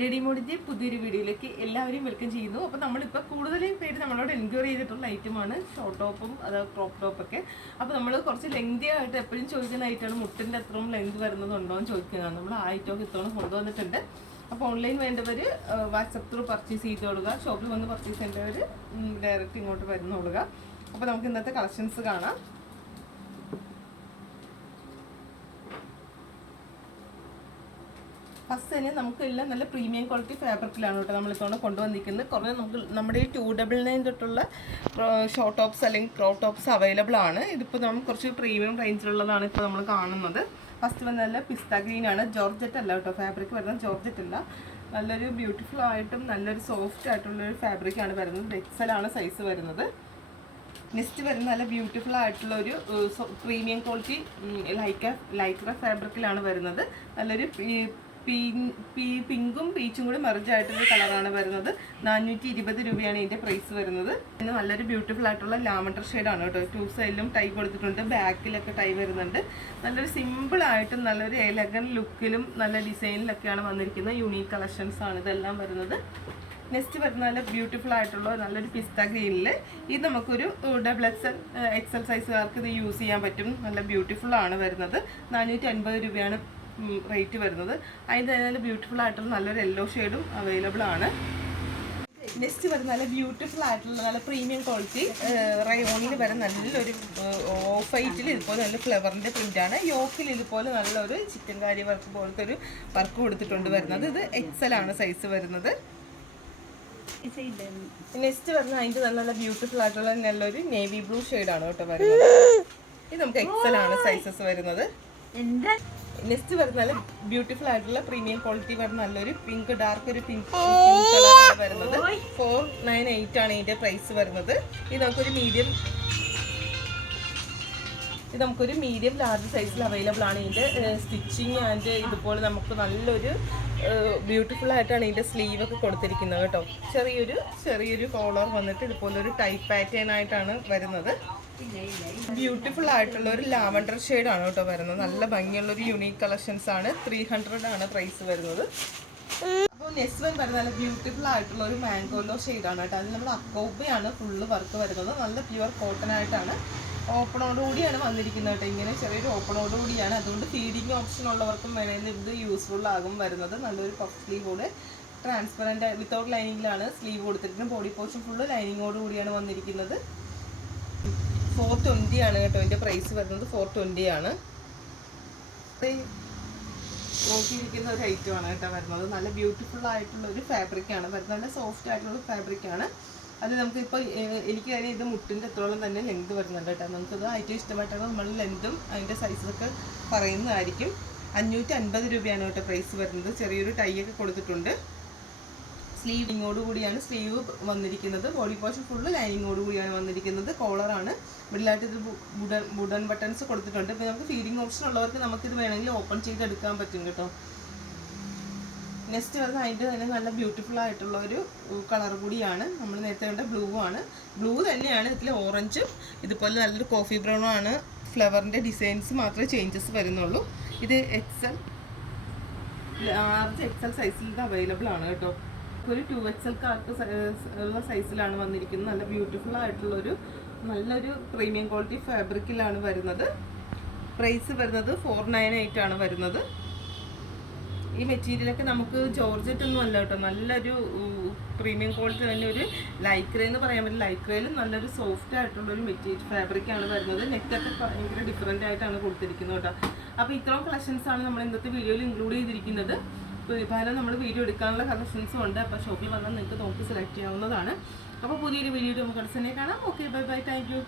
ലെഡി മോഡിൻ്റെ പുതിയൊരു വീഡിയോയിലേക്ക് എല്ലാവരെയും വെൽക്കം ചെയ്യുന്നു. അപ്പോൾ നമ്മളിപ്പോൾ കൂടുതലും പേര് നമ്മളോട് എൻക്വയറി ചെയ്തിട്ടുള്ള ഐറ്റമാണ് ഷോർട്ട് ടോപ്പും അതായത് ക്രോപ്പ് ടോപ്പൊക്കെ. അപ്പോൾ നമ്മൾ കുറച്ച് ലെങ്തി ആയിട്ട് എപ്പോഴും ചോദിക്കുന്ന ഐറ്റമാണ് മുട്ടിൻ്റെ അത്രയും ലെങ്ത് വരുന്നതുണ്ടോ എന്ന് ചോദിക്കുന്നതാണ്. നമ്മൾ ആ ഐറ്റമൊക്കെ ഇത്തവണ കൊണ്ടുവന്നിട്ടുണ്ട്. അപ്പോൾ ഓൺലൈൻ വേണ്ടവർ വാട്സപ്പ് ത്രൂ പർച്ചേസ് ചെയ്ത് കൊടുക്കുക. ഷോപ്പിൽ വന്ന് പർച്ചേസ് ചെയ്യേണ്ടവർ ഡയറക്റ്റ് ഇങ്ങോട്ട് വരുന്ന കൊടുക്കുക. അപ്പോൾ നമുക്ക് ഇന്നത്തെ കളക്ഷൻസ് കാണാം. ഫസ്റ്റ് തന്നെ നമുക്കെല്ലാം നല്ല പ്രീമിയം ക്വാളിറ്റി ഫാബ്രിക്കിലാണ് കേട്ടോ നമ്മളിത്തവണ കൊണ്ടുവന്നിരിക്കുന്നത്. കുറേ നമുക്ക് നമ്മുടെ ഈ 299 തൊട്ടുള്ള ഷോർട്ട് ടോപ്സ് അല്ലെങ്കിൽ ക്രോപ്പ് ടോപ്സ് അവൈലബിൾ ആണ്. ഇതിപ്പോൾ നമുക്ക് കുറച്ച് പ്രീമിയം റേഞ്ചിലുള്ളതാണ് ഇപ്പോൾ നമ്മൾ കാണുന്നത്. ഫസ്റ്റ് വന്ന് നല്ല പിസ്ത ഗ്രീൻ ആണ്, ജോർജറ്റ് അല്ല കേട്ടോ, ഫാബ്രിക് വരുന്നത് ജോർജറ്റ് അല്ല. നല്ലൊരു ബ്യൂട്ടിഫുൾ ആയിട്ടും നല്ലൊരു സോഫ്റ്റ് ആയിട്ടുള്ളൊരു ഫാബ്രിക്കാണ് വരുന്നത്. എക്സലാണ് സൈസ് വരുന്നത്. നെക്സ്റ്റ് വരുന്ന നല്ല ബ്യൂട്ടിഫുൾ ആയിട്ടുള്ള ഒരു പ്രീമിയം ക്വാളിറ്റി ലൈക്ര ഫാബ്രിക്കിലാണ് വരുന്നത്. നല്ലൊരു പിങ്കും പീച്ചും കൂടി മെർജായിട്ടൊരു കളറാണ് വരുന്നത്. 420 രൂപയാണ് ഇതിൻ്റെ പ്രൈസ് വരുന്നത്. പിന്നെ നല്ലൊരു ബ്യൂട്ടിഫുൾ ആയിട്ടുള്ള ലാവൻഡർ ഷെയ്ഡാണ് കേട്ടോ. 2 സൈഡിലും ടൈ കൊടുത്തിട്ടുണ്ട്, ബാക്കിലൊക്കെ ടൈ വരുന്നുണ്ട്. നല്ലൊരു സിമ്പിളായിട്ടും നല്ലൊരു എലഗൻ ലുക്കിലും നല്ല ഡിസൈനിലൊക്കെയാണ് വന്നിരിക്കുന്നത്. യൂണീക്ക് കളക്ഷൻസ് ആണ് ഇതെല്ലാം വരുന്നത്. നെക്സ്റ്റ് വരുന്ന നല്ല ബ്യൂട്ടിഫുൾ ആയിട്ടുള്ള നല്ലൊരു പിസ്ത ഗ്രീനിൽ ഇത് നമുക്കൊരു XL സൈസുകാർക്ക് ഇത് യൂസ് ചെയ്യാൻ പറ്റും. നല്ല ബ്യൂട്ടിഫുൾ ആണ് വരുന്നത്. 450 രൂപയാണ് റേറ്റ് വരുന്നത്. അതിൻ്റെ നല്ല ബ്യൂട്ടിഫുൾ ആയിട്ടുള്ള നല്ലൊരു യെല്ലോ ഷെയ്ഡും അവൈലബിൾ ആണ്. നെക്സ്റ്റ് വരുന്ന നല്ല ബ്യൂട്ടിഫുൾ ആയിട്ടുള്ള നല്ല പ്രീമിയം ക്വാളിറ്റി റയോണിൽ വരെ നല്ലൊരു ഓഫ് വൈറ്റിൽ ഇതുപോലെ നല്ല ഫ്ലവറിൻ്റെ പ്രിൻ്റാണ്. യോക്കിൽ ഇതുപോലെ നല്ലൊരു ചിക്കൻ കാരി വർക്ക് പോലത്തെ ഒരു വർക്ക് കൊടുത്തിട്ടുണ്ട് വരുന്നത്. ഇത് XL ആണ് സൈസ് വരുന്നത്. നെക്സ്റ്റ് വരുന്ന അതിൻ്റെ നല്ല ബ്യൂട്ടിഫുൾ ആയിട്ടുള്ള നല്ലൊരു നേവി ബ്ലൂ ഷെയ്ഡാണ് കേട്ടോ വരുന്നത്. ഇത് നമുക്ക് XL ആണ് സൈസസ് വരുന്നത്. നെക്സ്റ്റ് വരുന്ന നല്ല ബ്യൂട്ടിഫുൾ ആയിട്ടുള്ള പ്രീമിയം ക്വാളിറ്റി വരുന്ന നല്ലൊരു പിങ്ക് ഡാർക്ക് ഒരു പിങ്ക് കളറാണ് വരുന്നത്. 498 ആണ് ഇതിൻ്റെ പ്രൈസ് വരുന്നത്. ഇത് നമുക്കൊരു മീഡിയം ലാർജ് സൈസിൽ അവൈലബിൾ ആണ്. ഇതിൻ്റെ സ്റ്റിച്ചിങ് ആൻഡ് ഇതുപോലെ നമുക്ക് നല്ലൊരു ബ്യൂട്ടിഫുൾ ആയിട്ടാണ് ഇതിൻ്റെ സ്ലീവൊക്കെ കൊടുത്തിരിക്കുന്നത് കേട്ടോ. ചെറിയൊരു കോളർ വന്നിട്ട് ഇതുപോലെ ഒരു ടൈപ്പ് പാറ്റേൺ ആയിട്ടാണ് വരുന്നത്. ബ്യൂട്ടിഫുൾ ആയിട്ടുള്ള ഒരു ലാവൻഡർ ഷെയ്ഡാണ് കേട്ടോ വരുന്നത്. നല്ല ഭംഗിയുള്ളൊരു യുണീക്ക് കളക്ഷൻസ് ആണ്. 300 ആണ് പ്രൈസ് വരുന്നത്. അപ്പോൾ നെക്സ്റ്റ് വൺ വരുന്ന നല്ല ബ്യൂട്ടിഫുൾ ആയിട്ടുള്ള ഒരു മാംഗോലോ ഷെയ്ഡാണ് കേട്ടോ. അതിൽ നമ്മൾ അക്കോബയാണ് ഫുള്ള് വർക്ക് വരുന്നത്. നല്ല പ്യുവർ കോട്ടൺ ആയിട്ടാണ്. ഓപ്പണോടുകൂടിയാണ് വന്നിരിക്കുന്നത് കേട്ടോ. ഇങ്ങനെ ചെറിയൊരു ഓപ്പണോടുകൂടിയാണ്. അതുകൊണ്ട് ഫീഡിങ് ഓപ്ഷൻ ഉള്ളവർക്കും വേണമെങ്കിൽ ഇത് യൂസ്ഫുൾ ആകും വരുന്നത്. നല്ലൊരു പഫ് സ്ലീവോടെ ട്രാൻസ്പെറൻറ്റ് വിത്തൗട്ട് ലൈനിങ്ങിലാണ് സ്ലീവ് കൊടുത്തിട്ടുണ്ട്. ബോഡി പോർഷൻ ഫുള്ള് ലൈനിങ്ങോട് കൂടിയാണ് വന്നിരിക്കുന്നത്. 420 ആണ് കേട്ടോ ഇതിൻ്റെ പ്രൈസ് വരുന്നത്. 420 ആണ്. നോക്കിയിരിക്കുന്ന ഒരു ഐറ്റമാണ് കേട്ടോ വരുന്നത്. നല്ല ബ്യൂട്ടിഫുൾ ആയിട്ടുള്ള ഒരു ഫാബ്രിക്കാണ് വരുന്നത്. നല്ല സോഫ്റ്റ് ആയിട്ടുള്ള ഫാബ്രിക്കാണ്. അത് നമുക്കിപ്പോൾ എനിക്ക് തന്നെ ഇത് മുട്ടിൻ്റെ അത്രോളം തന്നെ ലെങ്ത് വരുന്നുണ്ട് കേട്ടോ. നമുക്കത് ഏറ്റവും ഇഷ്ടമായിട്ടാണ് നമ്മൾ ലെങ്തും അതിൻ്റെ സൈസൊക്കെ പറയുന്നതായിരിക്കും. 550 രൂപയാണ് കേട്ടോ പ്രൈസ് വരുന്നത്. ചെറിയൊരു ടൈ ഒക്കെ കൊടുത്തിട്ടുണ്ട്. സ്ലീവിങ്ങോട് കൂടിയാണ് സ്ലീവ് വന്നിരിക്കുന്നത്. ബോഡി പോർഷൻ ഫുള്ള് ലൈനിങ്ങോട് കൂടിയാണ് വന്നിരിക്കുന്നത്. കോളറാണ്. മിഡിലായിട്ട് ഇത് വുഡൻ ബട്ടൺസ് കൊടുത്തിട്ടുണ്ട്. ഇപ്പോൾ നമുക്ക് ഫീഡിങ് ഓപ്ഷൻ ഉള്ളവർക്ക് നമുക്കിത് വേണമെങ്കിൽ ഓപ്പൺ ചെയ്തെടുക്കാൻ പറ്റും കേട്ടോ. നെക്സ്റ്റ് വരുന്നത് അതിൻ്റെ തന്നെ നല്ല ബ്യൂട്ടിഫുൾ ആയിട്ടുള്ള ഒരു കളർ കൂടിയാണ്. നമ്മൾ നേരത്തെ കണ്ട ബ്ലൂ ആണ്. ബ്ലൂ തന്നെയാണ്. ഇതിൽ ഓറഞ്ചും ഇതുപോലെ നല്ലൊരു കോഫി ബ്രൗണും ആണ്. ഫ്ലവറിൻ്റെ ഡിസൈൻസ് മാത്രമേ ചേഞ്ചസ് വരുന്നുള്ളൂ. ഇത് ലാർജ് XL സൈസിൽ ഇത് അവൈലബിൾ ആണ് കേട്ടോ. ഒരു 2XL കാർക്ക് ഉള്ള സൈസിലാണ് വന്നിരിക്കുന്നത്. നല്ല ബ്യൂട്ടിഫുൾ ആയിട്ടുള്ളൊരു നല്ലൊരു പ്രീമിയം ക്വാളിറ്റി ഫാബ്രിക്കിലാണ് വരുന്നത്. പ്രൈസ് വരുന്നത് 498 ആണ് വരുന്നത്. ഈ മെറ്റീരിയലൊക്കെ നമുക്ക് ജോർജറ്റ് ഒന്നും അല്ല കേട്ടോ. നല്ലൊരു പ്രീമിയം ക്വാളിറ്റി തന്നെ ഒരു ലൈക്ര എന്ന് പറയാൻ പറ്റും. ലൈക്രയിലും നല്ലൊരു സോഫ്റ്റ് ആയിട്ടുള്ളൊരു ഫാബ്രിക്കാണ് വരുന്നത്. നെക്കൊക്കെ ഭയങ്കര ഡിഫറെൻ്റ് ആയിട്ടാണ് കൊടുത്തിരിക്കുന്നത് കേട്ടോ. അപ്പോൾ ഇത്രയും കളക്ഷൻസാണ് നമ്മൾ ഇന്നത്തെ വീഡിയോയിൽ ഇൻക്ലൂഡ് ചെയ്തിരിക്കുന്നത്. ഇപ്പോൾ നമ്മൾ വീഡിയോ എടുക്കാനുള്ള കളക്ഷൻസും ഉണ്ട്. അപ്പോൾ ഷോപ്പിൽ വന്നാൽ നിങ്ങൾക്ക് നോക്കി സെലക്ട് ചെയ്യാവുന്നതാണ്. അപ്പോൾ പുതിയൊരു വീഡിയോ നമുക്ക് അടുത്ത് തന്നെ കാണാം. Okay, bye bye, thank you.